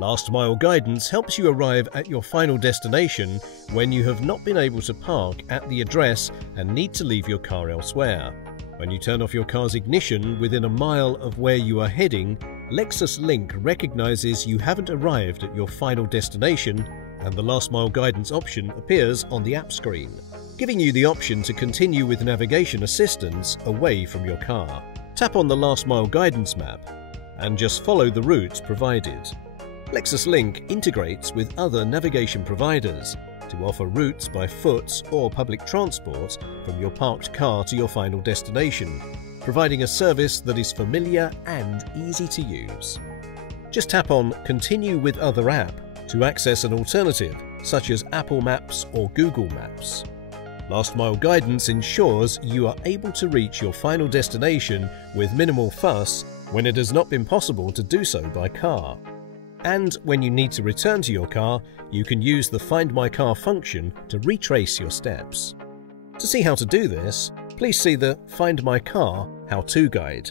Last mile guidance helps you arrive at your final destination when you have not been able to park at the address and need to leave your car elsewhere. When you turn off your car's ignition within a mile of where you are heading, Lexus Link recognizes you haven't arrived at your final destination, and the last mile guidance option appears on the app screen, giving you the option to continue with navigation assistance away from your car. Tap on the last mile guidance map and just follow the routes provided. Lexus Link integrates with other navigation providers to offer routes by foot or public transport from your parked car to your final destination, providing a service that is familiar and easy to use. Just tap on Continue with Other app to access an alternative such as Apple Maps or Google Maps. Last mile guidance ensures you are able to reach your final destination with minimal fuss when it has not been possible to do so by car. And when you need to return to your car, you can use the Find My Car function to retrace your steps. To see how to do this, please see the Find My Car how-to guide.